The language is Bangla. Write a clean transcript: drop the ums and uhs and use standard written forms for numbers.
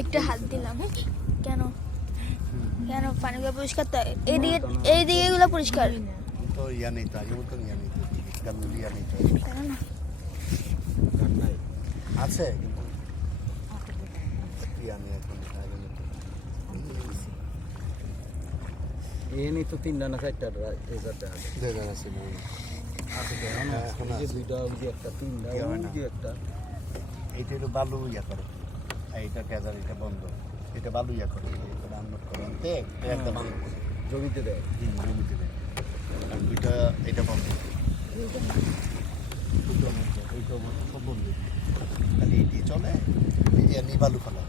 একটা হাত দিলাম। কেন কেন পানিগুলো পরিষ্কার? তো এইদিকে এগুলো পরিষ্কার তো ইয়া নেই তো, আগে মতন ইয়া নেই তো, গালগুলি ইয়া নেই তো, কেন না? আছে কিন্তু ইয়া নেই এখন, আগের মতো। এনে তো 3টা না 4টা রেজাল্ট আছে। জায়গা আছে না, আছে তো এখন এখন এই যে আছে। 2টা ওই যে একটা 3টা ইয়া হয় ওই না। যে একটা এইটা হলো বালু ইয়া করে, এইটা কেজার, এটা বন্ধ, এটা বালু ইয়া করে, এটা আনলোড করে আনতে একদম জমিতে দেয়। জমিতে দেয়। আর দুইটা এটা বন্ধ, এইটা বন্ধ, সব বন্ধ, খালি এটি চলে, এই যে বালু ফেলা।